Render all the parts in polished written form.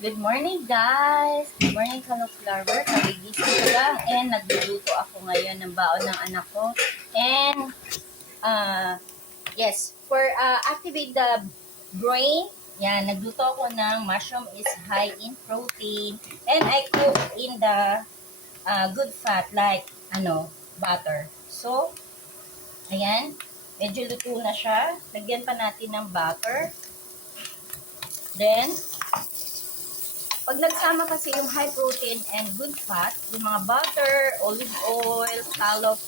Good morning, guys! Good morning, cauliflower. Nagigising ko lang and nagluluto ako ngayon ng baon ng anak ko. And, yes, for activate the brain, yan, nagluto ako ng mushroom is high in protein. And I cook in the good fat like, butter. So, ayan, medyo luto na siya. Lagyan pa natin ng butter. Then, pag nagsama kasi yung high protein and good fat, yung mga butter, olive oil, scallop,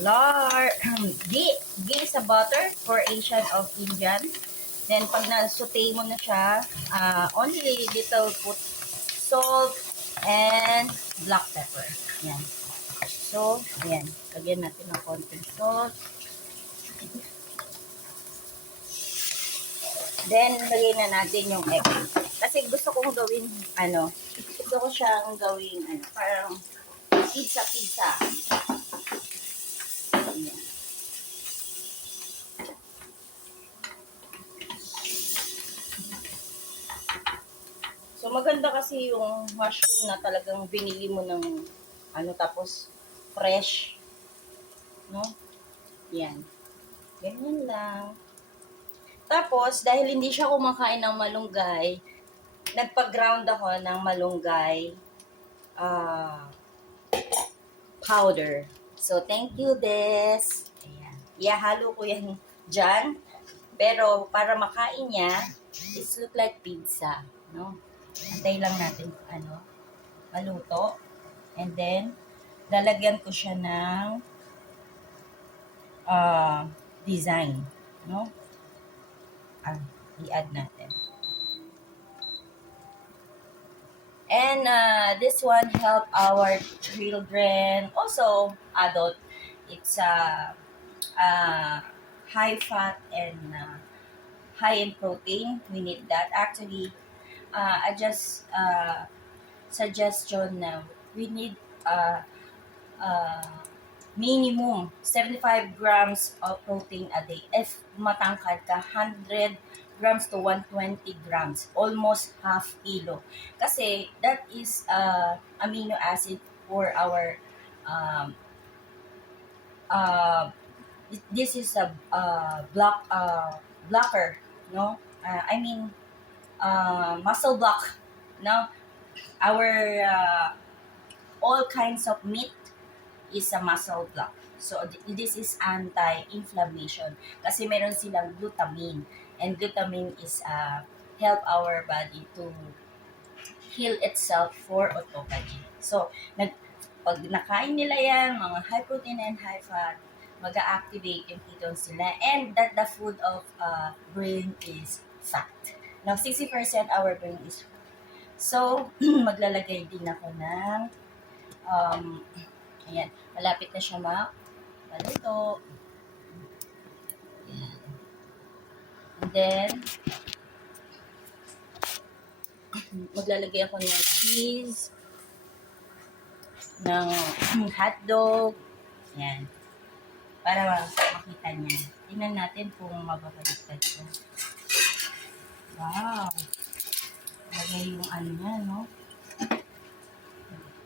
lard, ghee sa butter for Asian of Indian. Then, pag na-saute mo na siya, only little put salt and black pepper. Yan. So, ayan. Lagyan natin ng konting salt. Then, lagyan na natin yung egg. Kasi gusto kong gawin, gusto ko siyang gawing, parang pizza. Ayan. So, maganda kasi yung mushroom na talagang binili mo ng, tapos fresh. No? Yan. Ganyan lang. Tapos, dahil hindi siya kumakain ng malunggay, nagpa-ground ako ng malunggay powder. So, thank you, Des. Ayan. Ihahalo ko yan dyan. Pero, para makain niya, it look like pizza. No? Antay lang natin, maluto. And then, lalagyan ko siya ng design. No? I-add natin. And this one help our children, also adult. It's high fat and high in protein. We need that. Actually, I just suggestion na we need minimum 75 grams of protein a day. If matangkad ka, 100 grams to 120 grams. Almost half kilo. Kasi that is amino acid for our this is a blocker, no? Muscle block, no? Our all kinds of meat is a muscle block. So, this is anti-inflammation. Kasi meron silang glutamine. And glutamine is help our body to heal itself for autophagy. So, pag nakain nila yan, mga high protein and high fat, mag-activate yung ketones nila. And that the food of brain is fat. Now, 60% our brain is fat. So, maglalagay din ako ng ayan, malapit na siya maluto. Ayan. And then, maglalagay ako ng cheese, ng hotdog. Ayan. Para makita niya. Tingnan natin kung mababaliktad ko. Wow! Lagay yung niya, no?